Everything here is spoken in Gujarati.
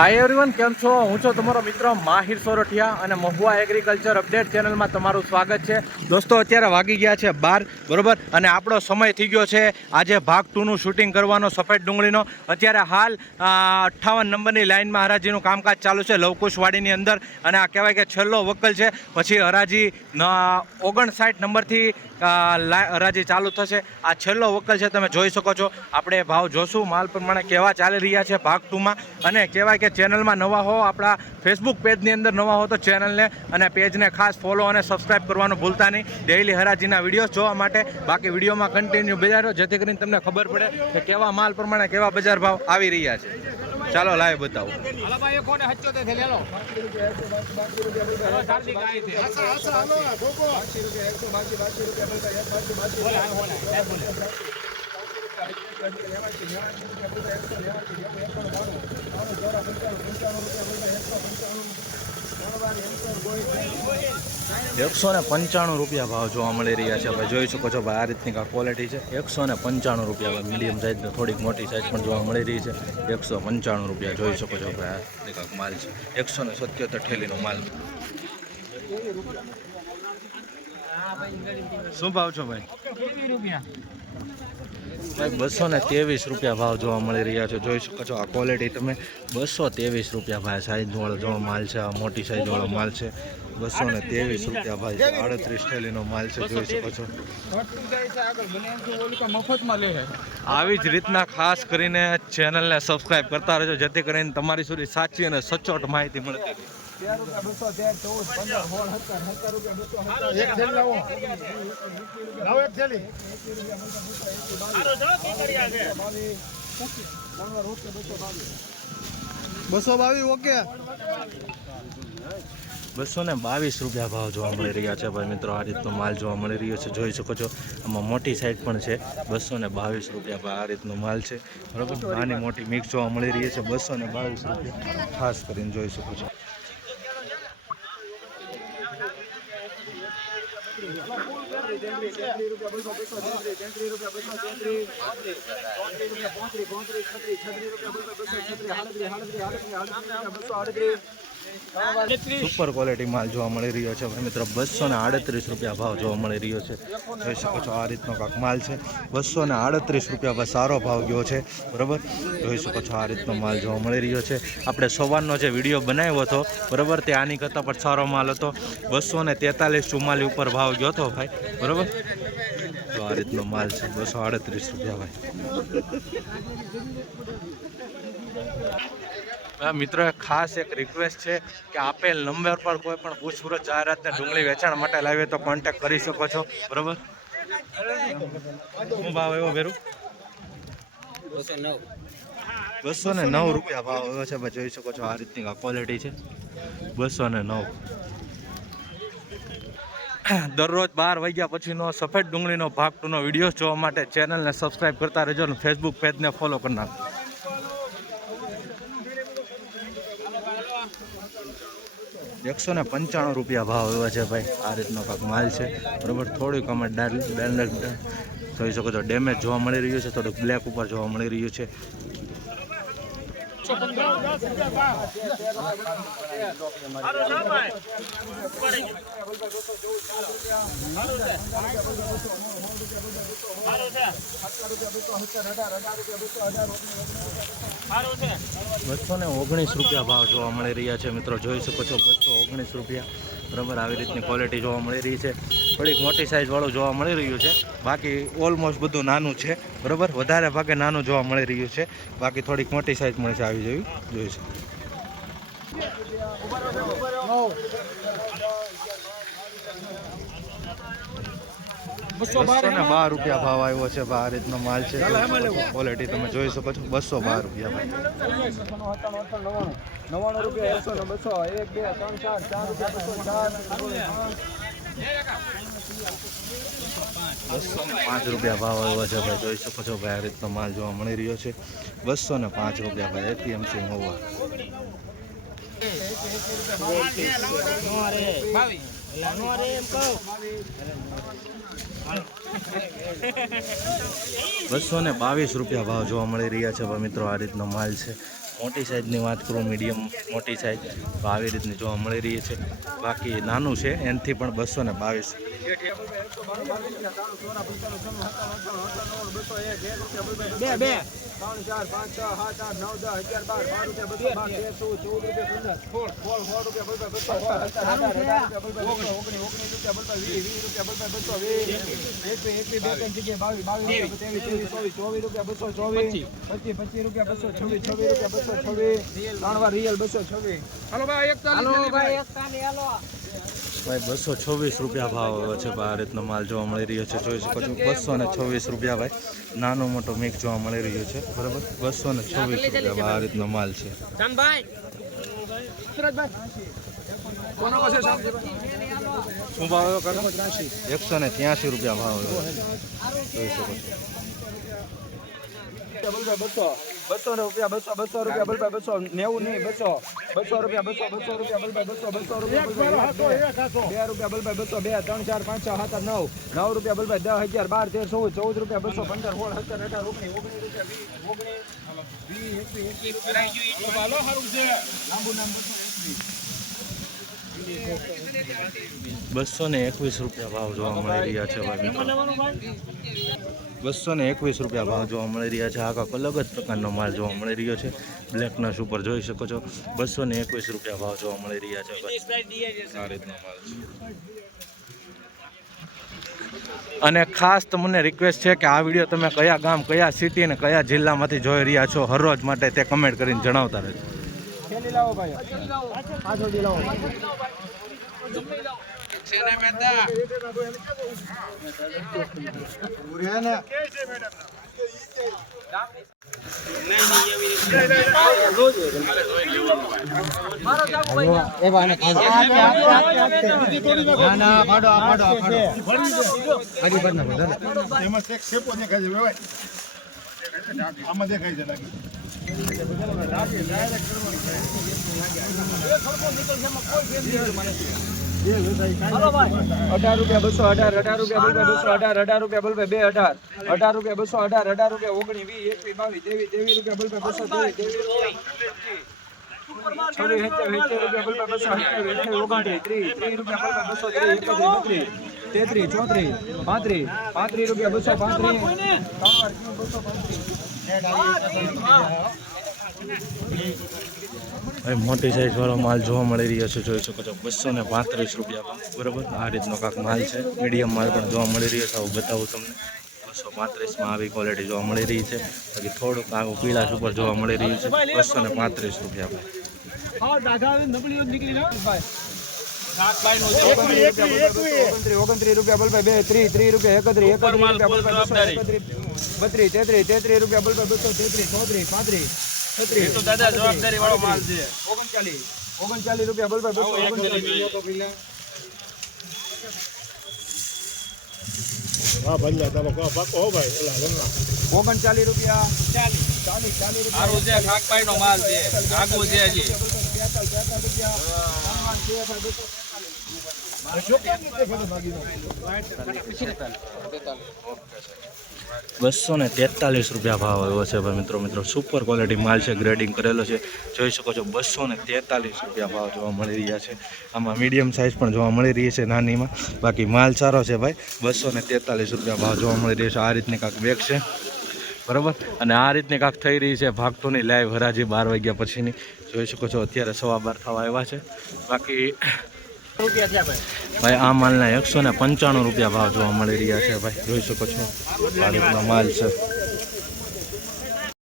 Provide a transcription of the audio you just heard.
હાય એવરીવન, કેમ છો? હું છું તમારો મિત્ર માહિર સોરઠિયા અને મહુવા એગ્રીકલ્ચર અપડેટ ચેનલમાં તમારું સ્વાગત છે. દોસ્તો, અત્યારે વાગી ગયા છે 12, બરોબર, અને આપણો સમય થઈ ગયો છે આજે ભાગ 2નું શૂટિંગ કરવાનો સફેદ ડુંગળીનો. અત્યારે હાલ 58 નંબરની લાઇનમાં હરાજીનું કામકાજ ચાલુ છે લવકુશવાડીની અંદર, અને આ કહેવાય કે છેલ્લો વકલ છે. પછી હરાજી 59 નંબરથી હરાજી ચાલુ થશે. આ છેલ્લો વકલ છે, તમે જોઈ શકો છો. આપણે ભાવ જોશું માલ પ્રમાણે કેવા ચાલી રહ્યા છે ભાગ 2માં. અને કહેવાય કે ચેનલમાં નવા હો, આપણા ફેસબુક પેજની અંદર નવા હો તો ચેનલને અને પેજને ખાસ ફોલો અને સબસ્ક્રાઈબ કરવાનું ભૂલતા નહીં ડેઈલી હરાજીના વિડીયો જોવા માટે. બાકી વિડીયોમાં કન્ટિન્યુ બજારો, જેથી કરીને તમને ખબર પડે કે કેવા માલ પ્રમાણે કેવા બજાર ભાવ આવી રહ્યા છે. ચાલો લાઈવ બતાવો. ₹195 ભાવ જોવા મળી રહ્યા છે ભાઈ. જોઈ શકો છો ભાઈ, આ રીતની કાંઈ ક્વોલિટી છે. ₹195 ભાઈ. મીડિયમ સાઇઝ, થોડીક મોટી સાઇઝ પણ જોવા મળી રહી છે. ₹195 જોઈ શકો છો ભાઈ. આ રીતની કાંઈક માલ છે. 177 ઠેલીનો માલ. શું ભાવ છો ભાઈ? ભાઈ ₹223 ભાવ જોવા મળી રહ્યા છે. જોઈ શકો છો આ ક્વોલિટી તમે. ₹223 ભાઈ. સાઈઝ વાળો જોવા માલ છે. આ મોટી સાઈઝ વાળો માલ છે. ₹223 ભાઈ. 38 ઠેલીનો માલ છે. જોઈ શકો છો. આવી જ રીતના ખાસ કરીને ચેનલને સબસ્ક્રાઈબ કરતા રહેજો, જેથી કરીને તમારી સુધી સાચી અને સચોટ માહિતી મળતી રહે. ₹222 ભાવ જોવા મળી રહ્યા છે ભાઈ. મિત્રો, આ રીતનો માલ જોવા મળી રહ્યો છે. જોઈ શકો છો. આમાં મોટી સાઈઝ પણ છે. ₹222 ભાઈ. આ રીતનો માલ છે, બરાબર. નાની મોટી મિક્સ જોવા મળી રહી છે. ₹222 ખાસ કરીને જોઈ શકો છો. સુપર ક્વોલિટી માલ જોવા મળી રહ્યો છે ભાઈ. મિત્રો, ₹238 ભાવ જોવા મળી રહ્યો છે. જોઈ શકો છો. આ રીતનો કાંક માલ છે. ₹238 ભાઈ. સારો ભાવ ગયો છે, બરાબર. જોઈ શકો છો. આ રીતનો માલ જોવા મળી રહ્યો છે. આપણે સવારનો જે વિડીયો બનાવ્યો હતો, બરાબર, તે આની કરતાં પણ સારો માલ હતો. 243-44 ઉપર ભાવ ગયો હતો ભાઈ, બરાબર. તો આ રીતનો માલ છે. ₹238 ભાઈ. મિત્રો, ખાસ એક રિક્વેસ્ટ છે કે આપેલ નંબર પર કોઈ પણ પૂછપરછ જાહેરાતને ડુંગળી વેચાણ માટે લાવીએ તો કોન્ટેક્ટ કરી શકો છો, બરાબર. શું ભાવ આવ્યો ભેરું? ₹209 ભાવ આવ્યો છે ભાઈ. જોઈ શકો છો. આ રીતની ક્વોલિટી છે. 209. દરરોજ 12 વાગ્યા પછીનો સફેદ ડુંગળીનો ભાગ 2નો વિડીયો જોવા માટે ચેનલને સબસ્ક્રાઈબ કરતા રહેજો અને ફેસબુક પેજને ફોલો કરી નાખો. ₹195 ભાવ આવ્યા છે ભાઈ. આ રીતનો કાંક માલ છે, બરાબર. થોડીક અમે જોઈ શકો છો. ડેમેજ જોવા મળી રહ્યું છે. થોડુંક બ્લેક ઉપર જોવા મળી રહ્યું છે. ₹219 ભાવ જોવા મળી રહ્યા છે. મિત્રો, જોઈ શકો છો. ₹219, બરાબર. આવી રીતની ક્વોલિટી જોવા મળી રહી છે. થોડીક મોટી સાઈઝ વાળું જોવા મળી રહ્યું છે. બાકી ઓલમોસ્ટ બધું નાનું છે, બરાબર. વધારે ભાગે નાનું જોવા મળી રહ્યું છે. બાકી થોડીક મોટી સાઈઝ મળે છે. આવી જેવી જોઈ છે. ₹212 ભાવ આવ્યો છે. આ રીતનો માલ છે. ક્વોલિટી તમે જોઈ શકો છો. ₹212 ભાઈ. ₹205 ભાવ આવ્યો છે ભાઈ. જોઈ શકો છો ભાઈ. આ રીતનો માલ જોવા મળી રહ્યો છે. ₹205 ભાઈ. એપીએમસી મહુવા. ₹222 ભાવ જોવા મળી રહ્યા છે મિત્રો. આ રીતનો માલ છે મોટી સાઇઝની વાત કરું, મીડિયમ મોટી સાઇઝ તો આવી રીતની જોવા મળી રહી છે. બાકી નાનું છે એનાથી પણ 222. બે 3 4 5 6 7 8 9 10 11 12 ભાઈ 226 રૂપિયા ભાવ આવ્યો છે. આ રીતનો માલ જોવા મળી રહ્યો છે. જોઈ શકો છો 226 રૂપિયા ભાઈ. નાનો મોટો મિક્સ જોવા મળી રહ્યો છે. બરાબર 226 રૂપિયા આ રીતનો માલ છે. શું ભાવ આવ્યો કાકા? 183 રૂપિયા ભાવ આવ્યો. જોઈ શકો છો. 200 રૂપિયા 200 રૂપિયા 290 નહીં 200 રૂપિયા 200 રૂપિયા 200 રૂપિયા 2 રૂપિયા 200 3 4 5 6 7 9 રૂપિયા 10 11 12 13 14 રૂપિયા 215 221 રૂપિયા ભાવ જોવા મળી રહ્યા છે ભાઈ. 221 રૂપિયા ભાવ જોવા મળી રહ્યા છે. આખા અલગ જ પ્રકારનો માલ જોવા મળી રહ્યો છે. બ્લેકનસ ઉપર જોઈ શકો છો 221 રૂપિયા ભાવ જોવા મળી રહ્યા છે આ રીતનો માલ છે. અને ખાસ તમને રિક્વેસ્ટ છે કે આ વિડીયો તમે કયા ગામ, કયા સિટી અને કયા જિલ્લામાંથી જોઈ રહ્યા છો હરરોજ માટે તે કમેન્ટ કરીને જણાવતા રહેજો. ₹18 218 ₹218 રૂપિયા 218 ₹218 મોટી સાઈઝ વાળો માલ જોવા મળી રહ્યો છે. જોઈ શકો છો 235 રૂપિયા. બરાબર આ રીતનો કાંક માલ છે. મીડિયમ માલ પણ જોવા મળી રહ્યો છે. આવું બતાવું તમને 235માં આવી ક્વોલિટી જોવા મળી રહી છે. બાકી થોડુંક આવું પીળાશ ઉપર જોવા મળી રહ્યું છે. 235 રૂપિયા. દાદા જવાબદારી વાળો માલ છે. 39 રૂપિયા બોલ ભાઈ 239 હા ભલ્યા તમે કહો પાકો હો ભાઈ એલા જમના 39 રૂપિયા 40 રૂપિયા આરો છે ખાકભાઈ નો માલ છે આગો છે હજી 243 રૂપિયા ભાવ આવ્યો છે ભાઈ. મિત્રો સુપર ક્વોલિટી માલ છે. ગ્રેડિંગ કરેલો છે. જોઈ શકો છો 243 રૂપિયા ભાવ જોવા મળી રહ્યા છે. આમાં મીડિયમ સાઇઝ પણ જોવા મળી રહી છે નાનીમાં. બાકી માલ સારો છે ભાઈ. 243 રૂપિયા ભાવ જોવા મળી રહ્યો છે. આ રીતની કાંક બેગ છે. બરાબર અને આ રીતની કાંક થઈ રહી છે ભાગતુની લાઈવ હરાજી 12 વાગ્યા પછીની. જોઈ શકો છો અત્યારે 12:15 થવા આવ્યા છે. બાકી ભાઈ આ માલના 195 રૂપિયા ભાવ જોવા મળી રહ્યા છે ભાઈ. જોઈ શકો છો આ રીતનો માલ છે.